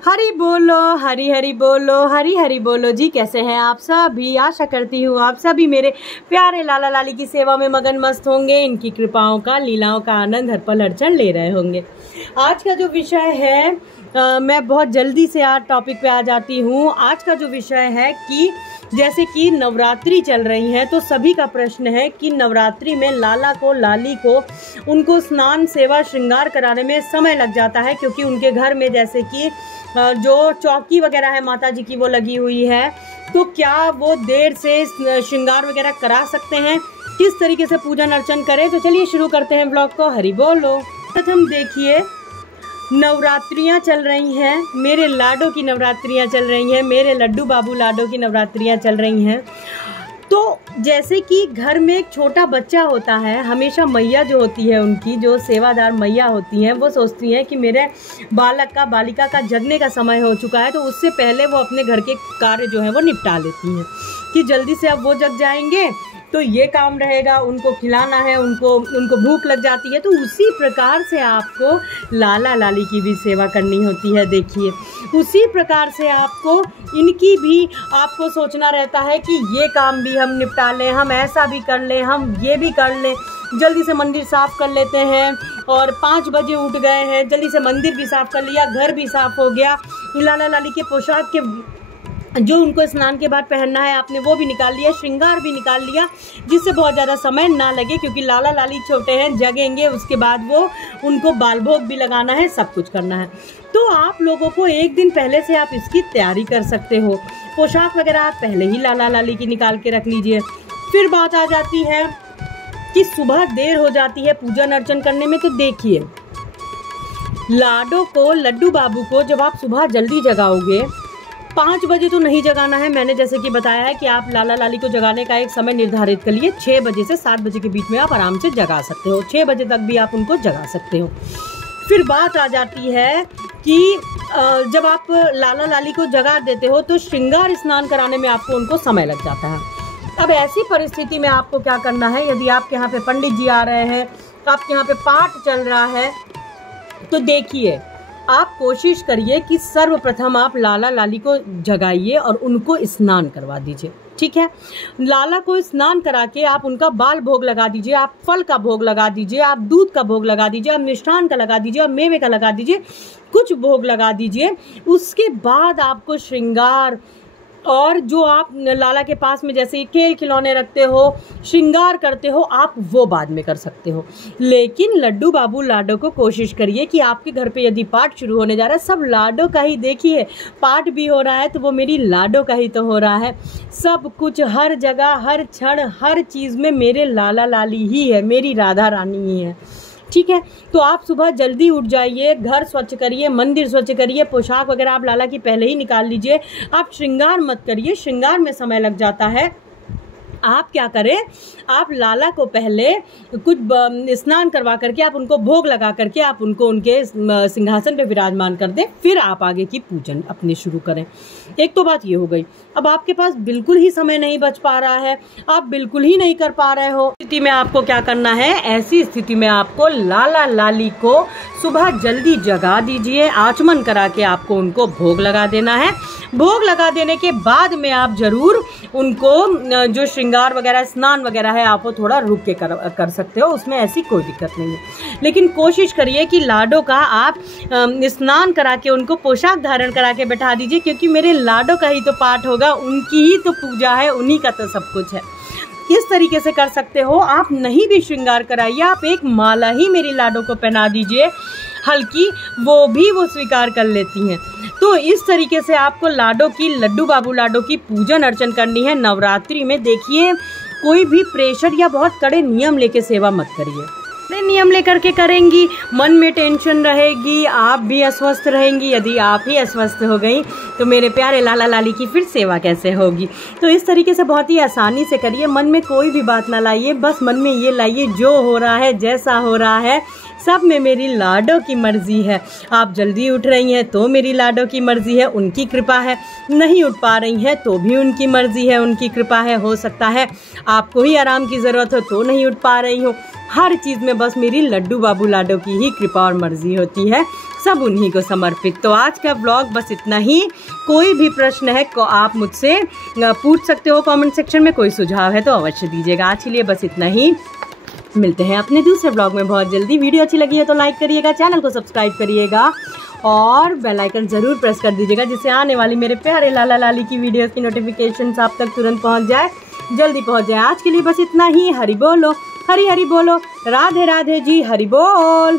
हरी बोलो, हरी हरी बोलो, हरी हरी बोलो जी। कैसे हैं आप सभी? आशा करती हूँ आप सभी मेरे प्यारे लाला लाली की सेवा में मगन मस्त होंगे, इनकी कृपाओं का, लीलाओं का आनंद हर पल हर क्षण ले रहे होंगे। आज का जो विषय है मैं बहुत जल्दी से आज टॉपिक पे आ जाती हूँ। आज का जो विषय है कि जैसे कि नवरात्रि चल रही है, तो सभी का प्रश्न है कि नवरात्रि में लाला को, लाली को, उनको स्नान, सेवा, श्रृंगार कराने में समय लग जाता है, क्योंकि उनके घर में जैसे कि जो चौकी वगैरह है माता जी की वो लगी हुई है, तो क्या वो देर से श्रृंगार वगैरह करा सकते हैं? किस तरीके से पूजन अर्चन करें? तो चलिए शुरू करते हैं ब्लॉग को। हरि बोलो। प्रथम देखिए, नवरात्रियां चल रही हैं, मेरे लाडो की नवरात्रियां चल रही हैं, मेरे लड्डू बाबू लाडो की नवरात्रियां चल रही हैं। तो जैसे कि घर में एक छोटा बच्चा होता है, हमेशा मैया जो होती है, उनकी जो सेवादार मैया होती हैं, वो सोचती हैं कि मेरे बालक का, बालिका का जगने का समय हो चुका है, तो उससे पहले वो अपने घर के कार्य जो है वो निपटा लेती हैं कि जल्दी से अब वो जग जाएंगे तो ये काम रहेगा, उनको खिलाना है, उनको भूख लग जाती है। तो उसी प्रकार से आपको लाला लाली की भी सेवा करनी होती है। देखिए, उसी प्रकार से आपको इनकी भी आपको सोचना रहता है कि ये काम भी हम निपटा लें, हम ऐसा भी कर लें, हम ये भी कर लें, जल्दी से मंदिर साफ़ कर लेते हैं। और 5 बजे उठ गए हैं, जल्दी से मंदिर भी साफ़ कर लिया, घर भी साफ़ हो गया, लाला लाली के पोशाक के जो उनको स्नान के बाद पहनना है आपने वो भी निकाल लिया, श्रृंगार भी निकाल लिया, जिससे बहुत ज़्यादा समय ना लगे, क्योंकि लाला लाली छोटे हैं, जगेंगे, उसके बाद वो उनको बाल भोग भी लगाना है, सब कुछ करना है। तो आप लोगों को एक दिन पहले से आप इसकी तैयारी कर सकते हो। पोशाक वगैरह आप पहले ही लाला लाली की निकाल के रख लीजिए। फिर बात आ जाती है कि सुबह देर हो जाती है पूजन अर्चन करने में, तो देखिए, लाडो को, लड्डू बाबू को जब आप सुबह जल्दी जगाओगे, 5 बजे तो नहीं जगाना है। मैंने जैसे कि बताया है कि आप लाला लाली को जगाने का एक समय निर्धारित कर लिए, 6 बजे से 7 बजे के बीच में आप आराम से जगा सकते हो, 6 बजे तक भी आप उनको जगा सकते हो। फिर बात आ जाती है कि जब आप लाला लाली को जगा देते हो तो श्रृंगार स्नान कराने में आपको उनको समय लग जाता है। अब ऐसी परिस्थिति में आपको क्या करना है? यदि आपके यहाँ पे पंडित जी आ रहे हैं, आपके यहाँ पे पाठ चल रहा है, तो देखिए, आप कोशिश करिए कि सर्वप्रथम आप लाला लाली को जगाइए और उनको स्नान करवा दीजिए। ठीक है, लाला को स्नान करा के आप उनका बाल भोग लगा दीजिए, आप फल का भोग लगा दीजिए, आप दूध का भोग लगा दीजिए, आप मिष्ठान का लगा दीजिए, आप मेवे का लगा दीजिए, कुछ भोग लगा दीजिए। उसके बाद आपको श्रृंगार और जो आप लाला के पास में जैसे खेल खिलौने रखते हो, श्रृंगार करते हो, आप वो बाद में कर सकते हो। लेकिन लड्डू बाबू लाडो को कोशिश करिए कि आपके घर पे यदि पाठ शुरू होने जा रहा है, सब लाडो का ही, देखिए पाठ भी हो रहा है तो वो मेरी लाडो का ही तो हो रहा है। सब कुछ, हर जगह, हर क्षण, हर चीज़ में मेरे लाला लाली ही है, मेरी राधा रानी ही है। ठीक है, तो आप सुबह जल्दी उठ जाइए, घर स्वच्छ करिए, मंदिर स्वच्छ करिए, पोशाक वगैरह आप लाला की पहले ही निकाल लीजिए। आप श्रृंगार मत करिए, श्रृंगार में समय लग जाता है। आप क्या करें, आप लाला को पहले कुछ स्नान करवा करके आप उनको भोग लगा करके आप उनको उनके सिंहासन पे विराजमान कर दें, फिर आप आगे की पूजन अपनी शुरू करें। एक तो बात ये हो गई। अब आपके पास बिल्कुल ही समय नहीं बच पा रहा है, आप बिल्कुल ही नहीं कर पा रहे हो, स्थिति में आपको क्या करना है? ऐसी स्थिति में आपको लाला लाली को सुबह जल्दी जगा दीजिए, आचमन करा के आपको उनको भोग लगा देना है। भोग लगा देने के बाद में आप जरूर उनको जो श्रृंगार वगैरह, स्नान वगैरह है, आप वो थोड़ा रुक के कर सकते हो, उसमें ऐसी कोई दिक्कत नहीं है। लेकिन कोशिश करिए कि लाडो का आप स्नान करा के उनको पोशाक धारण करा के बैठा दीजिए, क्योंकि मेरे लाडो का ही तो पाठ होगा, उनकी ही तो पूजा है, उन्हीं का तो सब कुछ है। इस तरीके से कर सकते हो। आप नहीं भी श्रृंगार कराइए, आप एक माला ही मेरी लाडो को पहना दीजिए हल्की, वो भी वो स्वीकार कर लेती हैं। तो इस तरीके से आपको लाडो की, लड्डू बाबू लाडो की पूजन अर्चन करनी है नवरात्रि में। देखिए, कोई भी प्रेशर या बहुत कड़े नियम लेके सेवा मत करिए। नियम लेकर के करेंगी, मन में टेंशन रहेगी, आप भी अस्वस्थ रहेंगी। यदि आप ही अस्वस्थ हो गई तो मेरे प्यारे लाला लाली की फिर सेवा कैसे होगी? तो इस तरीके से बहुत ही आसानी से करिए, मन में कोई भी बात ना लाइए, बस मन में ये लाइए, जो हो रहा है, जैसा हो रहा है, सब में मेरी लाडो की मर्जी है। आप जल्दी उठ रही हैं तो मेरी लाडो की मर्जी है, उनकी कृपा है। नहीं उठ पा रही हैं तो भी उनकी मर्जी है, उनकी कृपा है। हो सकता है आपको ही आराम की ज़रूरत हो तो नहीं उठ पा रही हो, हर चीज़ में बस मेरी लड्डू बाबू लाडो की ही कृपा और मर्जी होती है, सब उन्हीं को समर्पित। तो आज का ब्लॉग बस इतना ही। कोई भी प्रश्न है को आप मुझसे पूछ सकते हो कमेंट सेक्शन में, कोई सुझाव है तो अवश्य दीजिएगा। आज के लिए बस इतना ही, मिलते हैं अपने दूसरे ब्लॉग में बहुत जल्दी। वीडियो अच्छी लगी है तो लाइक करिएगा, चैनल को सब्सक्राइब करिएगा और बेल आइकन ज़रूर प्रेस कर दीजिएगा, जिससे आने वाली मेरे प्यारे लाला लाली की वीडियोस की नोटिफिकेशंस आप तक तुरंत पहुंच जाए, जल्दी पहुंच जाए। आज के लिए बस इतना ही। हरि बोलो, हरि हरि बोलो, राधे राधे जी, हरि बोल।